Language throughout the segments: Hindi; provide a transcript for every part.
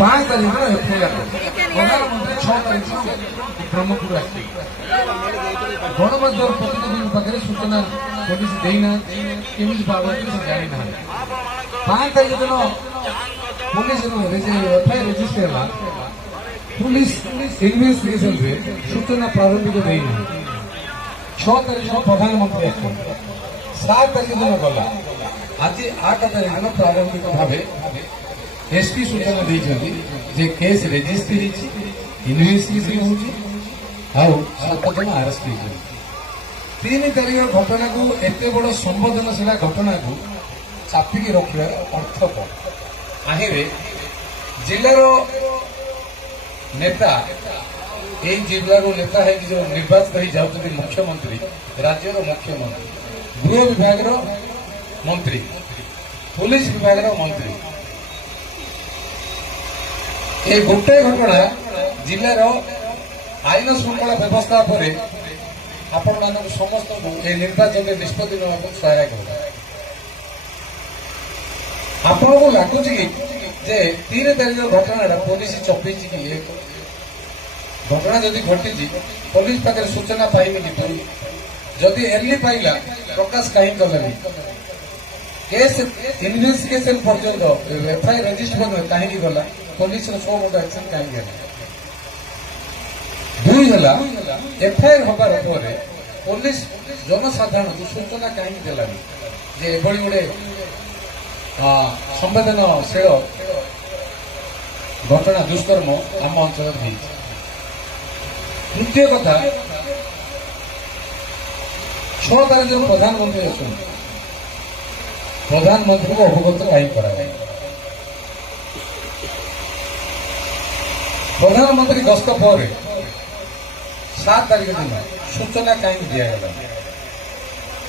5 ତାରିଖ ଏଫଆଇଆର ପ୍ରଧାନମନ୍ତ୍ରୀ 6 ତାରିଖ ବ୍ରହ୍ମପୁର ଆସିଥିଲେ। ଗଣମାଧ୍ୟମ ପ୍ରତିନିଧିଙ୍କ ପାଖରେ ସୂଚନା ପୋଲିସ ଦେଇନାହାନ୍ତି, କେମିତି ଭାବରେ ସେ ଜାଣିନାହାନ୍ତି। 5 ତାରିଖ ଦିନ ପୋଲିସ ଏଫଆଇଆର ରେଜିଷ୍ଟର ହେଲା, ପୁଲିସ ଇନଭେଷ୍ଟିଗେସନରେ ସୂଚନା ପ୍ରାରମ୍ଭିକ ଦେଇନାହାନ୍ତି। 6 ତାରିଖ ପ୍ରଧାନମନ୍ତ୍ରୀ ଆସିଥିଲେ, 7 ତାରିଖ ଦିନ ଗଲା, ଆଜି 8 ତାରିଖ ଦିନ ପ୍ରାରମ୍ଭିକ ଭାବେ एसपी सूचना देइछन्ती जे केस रेजिस्टर हिची इन्वेस्टिगेशन होची आउ 7 जन अरेस्ट हिची। 3 तारिख घटना को एते बड़ संवेदनशील घटना को चापिकी रखिबार अर्थ कौन? आहिरे जिलार नेता ए जिलार नेता है कि जो निर्वाचित हो जाउछन्ती मुख्यमंत्री, राज्यर मुख्यमंत्री, गृह विभाग मंत्री, पुलिस विभाग मंत्री, ये गोटे घटना जिलार आईन श्रृंखला व्यवस्था पर आपण मान समस्त निर्वाचन निष्पत्ति ना सहायक हो। आपको लगुच कि 3 तारिख घटना पुलिस चपी कि घटना जदि घटी पुलिस पाखे सूचना पाइबनी, जदि एर्ली पाइला प्रकाश कहीं कले केस इन्वेस्टिगेशन पर्यंत एफआईआर रेजिस्टर कहीं गला, पुलिस सो बड़ एक्शन कहीं गला। 2 एफआईआर हबार पर पुलिस जनसाधारण को सूचना कहीं देलानी जे एभली गोटे संवेदनशील घटना दुष्कर्म आम अंचल। द्वितीय कथा, 6 तारिख जो प्रधानमंत्री अच्छा प्रधानमंत्री को अवगत कहीं करा, प्रधानमंत्री गस्त पर 7 तारिख दिन सूचना कहीं दिगला।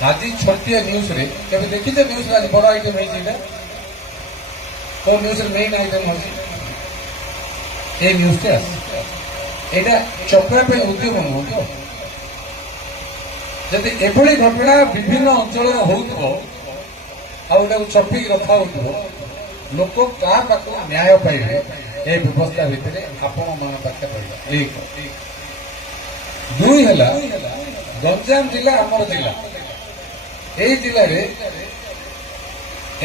आज छोटिया न्यूज रे केवल देखीचे न्यूज आज बड़ आइटम है तो न्यूज मेन आइटम अच्छी ये न्यूज टे एटा चपाइप उद्यम नुह तो जदि एभली घटना विभिन्न अंचल हो चपी रखा हो लोक क्या न्याय पाइबे ए व्यवस्था भितर आपण मान पाखे पड़ा। 2 गंजाम जिला आमर जिला ए जिले में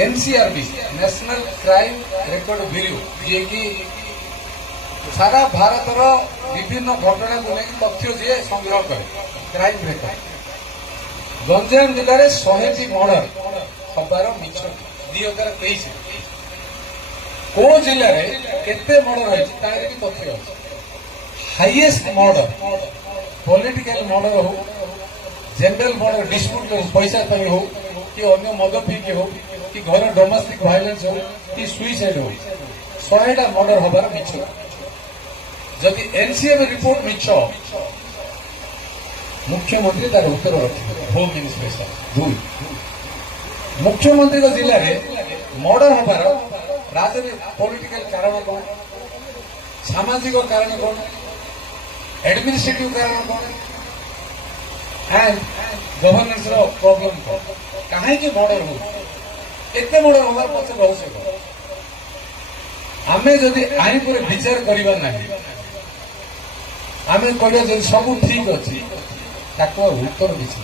NCRB national crime record bureau जी कि सारा भारत विभिन्न घटना को लेकिन तथ्य जी संग्रह करे क्राइम रेकर्ड। गंजाम जिले में 100टी मर्डर हबार मिछ 2023 को जिले में केते मर्डर है तथ्य अच्छे। हाईएस्ट मर्डर पॉलिटिकल मर्डर हो, जनरल मर्डर डिस्प्यूट पैसा हो कि अन्य मद पीके हो कि घर डोमेस्टिक वायलेंस हो कि सुइसाइड हो 100टा मर्डर हबार मिछ। जदि एनसीएम रिपोर्ट मिछ मुख्यमंत्री तार उत्तर रखिए होम मिनिस्ट्रेशन। 2 मुख्यमंत्री जिले में मर्डर हबार राजनीतिक पॉलिटिकल कारण कौन, सामाजिक कारण कौन, एडमिनिस्ट्रेटिव कारण कौन एंड गवर्नेंस प्रॉब्लम कौन, कहीं मर्डर हो एत मर्डर हमार पक्ष रहस्य कौन। आम जदि आईन पर विचार करवा ना आम कह सब ठीक अच्छी उत्तर किसी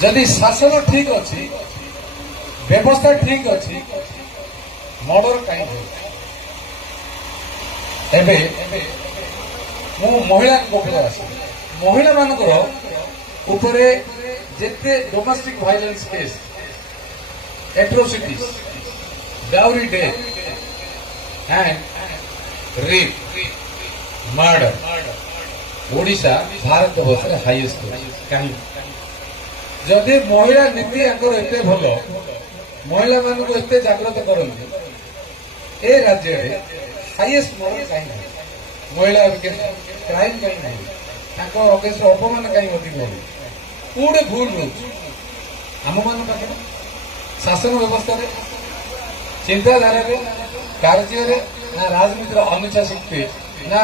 जदि शासन ठीक अच्छी व्यवस्था ठीक अच्छी मर्डर कहीं मु महिला महिला मान जिते domestic violence case atrocities dowry death and rape murder Odisha Bharat वर्ष हाईएस्ट कहीं जदि महिला नीति एत भल महिला मान एत जागृत करते ए राज्य हाईएस्ट मर्डर कहीं महिला क्राइम कहीं ना अगेंस्ट अपमान कहीं अधिक हो कौटे भूल रोच आम मान पाखे शासन व्यवस्था चिंताधारा कार्य ना राजनीतिर अनुशासित ना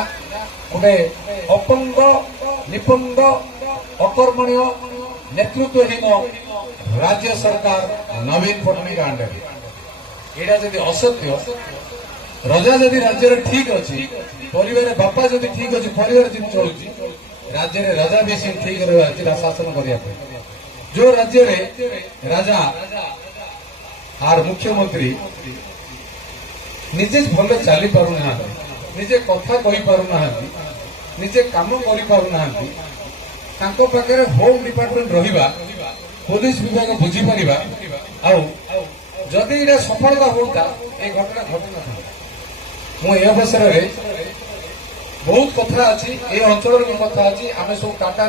गोटे अपंग निपंग अकर्मण्य नेतृत्वहीन राज्य सरकार नवीन पट्टनायक अंडर यहाँ जब असत्य रजा जदि राज्य ठीक अच्छी परिवार बापा जदि ठीक अच्छी परिवार जब चलुची राज्य में रजा भी ठीक रहा शासन करने जो राज्य में राजा आर मुख्यमंत्री निजे भल चली पारना निजे कथा कही पारना निजे काम कर पारना होम डिपार्टमेंट रहा पुलिस विभाग बुझीपर जदि ये सफलता होता ये घटना घटी न मुझे अवसर में बहुत कथा अच्छी ये अंचल भी कथा अच्छी आम सब टाटा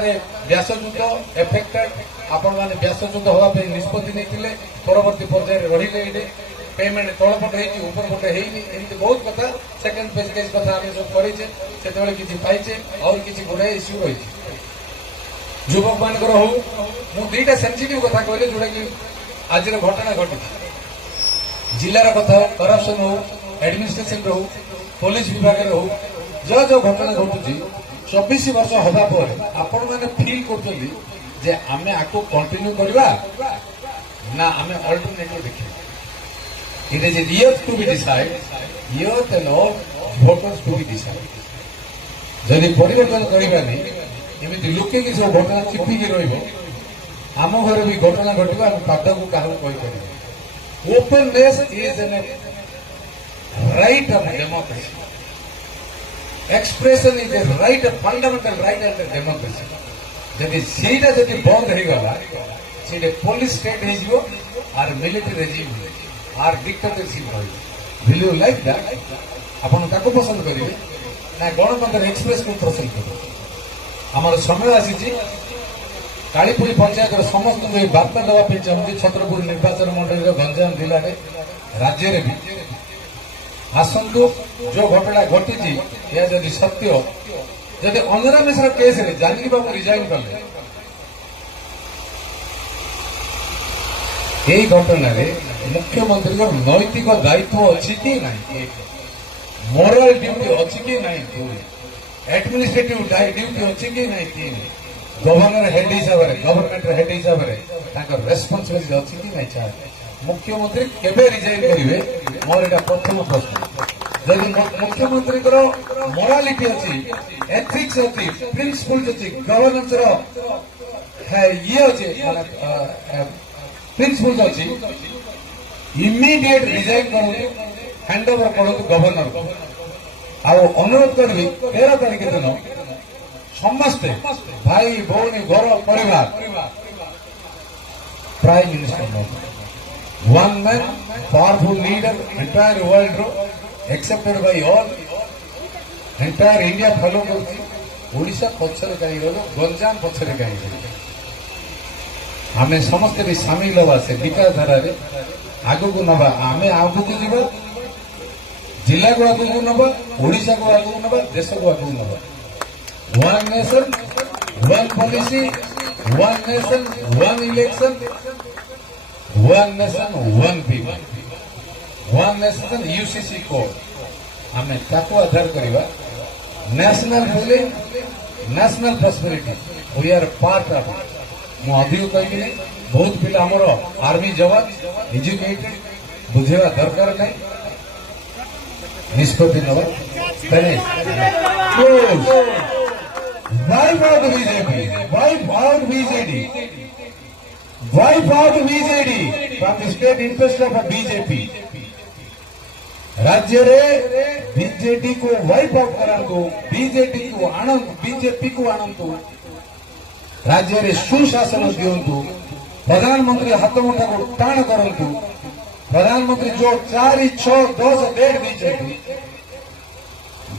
व्यासयुद्ध एफेक्टेड आपण मैंने व्यासयुद्ध हाँपे निष्पत्ति नहीं परवर्ती पर्याय रही पेमेंट तलपटे ऊपर पटे एमती बहुत कथा सेकेंड फेज केस कथा आम सब करेचे से किसी पाइचे और किसी गुड़ाए इश्यू रही युवक मान हूँ दुईटा सेंसिटिव कथा कहले जोटा कि आज घटना घटी जिलार कथा हो करप्शन हो एडमिनिस्ट्रेशन हो पुलिस विभाग हो जो जो घटना घटुची 24 वर्ष हवा पर आपण मैंने फील कर आमे आको कंटिन्यू करवा ना आमे अल्टरनेटिव देखिए इट इज यत टू बी डिसाइड यत and all voters to be decide जदि परिवर्तन करवा नहीं एमती लोके कि सब घटना चिपिकी रम घर भी घटना घटवा आम पाद को क्या कहीपर openness is a right of democracy. Expression is a right, a fundamental right of democracy. जदि सीटा जदि बंद हो गला सीटे पुलिस स्टेट हो और मिलिटरी रेजिम और डिक्टेटरशिप हो विल यू लाइक दैट आपण ताको पसंद करिवे ना गणतंत्र एक्सप्रेस को पसंद करिवे हमर समय आसी कालीपुरी पंचायत समस्त बार्ता देवाई चाहती छत्रपुर निर्वाचन मंडल गंजाम जिले में राज्य में भी आसतु जो घटना घटी यह जदि सत्य जदि अंजना मिश्र केस रे जानकी बाबू रिजाइन कले यही घटना मुख्यमंत्री नैतिक दायित्व अच्छी कि नहीं मोराल ड्यूटी अच्छी कि नहीं एडमिनिस्ट्रेटिव ड्यूटी अच्छी कि नहीं गवर्नर हेड हिसाब से गवर्नमेंट हेड हिसाब से रेस्पॉन्सिबिलिटी अच्छी कि नहीं चाहे मुख्यमंत्री केबे रिजाइन करेंगे मोर एटा प्रथम प्रश्न जदि मुख्यमंत्री मोरालिटी अच्छी एथिक्स अच्छी प्रिंसिपल्स अच्छी गवर्नेंस ये अच्छे प्रिंसिपल्स अच्छी इमिडिएट रिजाइन करूँ हैंड ओवर करूँ गवर्नर को अनुरोध करी 13 तारीख दिन समस्ते भाई भौणी घर परिवार prime minister one man powerful leader entire world accepted by all entire India follow करछी पछरे कहीं गलो गंजाम पछरे कहीं गलो आमे समस्ते भी सामिल हवा से विचारधारा रे आगो को नबा आमे आगो को जीवा जिला को आगो को नबा ओडिशा को आगो को नबा देश को आगो को नबा One nation, one policy, one nation, one election, one nation, one people. One nation, UCC code. हमें ताको आधार करिवा national feeling, national prosperity. We are part of it. मु अधिक कहि नै बहुत पिला हमर आर्मी जवान एजुकेटेड बुझेवा दरकार नै निष्पत्ति नवा कने Wipe out the BJP. Wipe out BJD. Wipe out BJD from the state interest of a BJP. राज्य रे बीजेडी को वाइप आउट करांतु बीजेडी को आनंद बीजेपी को आनंतु राज्य रे सुशासन दियंतु प्रधानमंत्री हाथ मुठा को टाण करंतु प्रधानमंत्री जो 4, 6, 10 डेट दीचंती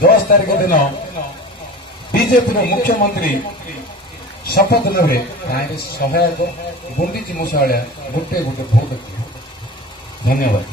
10 तारीख दिन बीजेपी मुख्यमंत्री शपथ ने सहायक गुंडीची मुसाळ्या गोटे गोटे भोट धन्यवाद।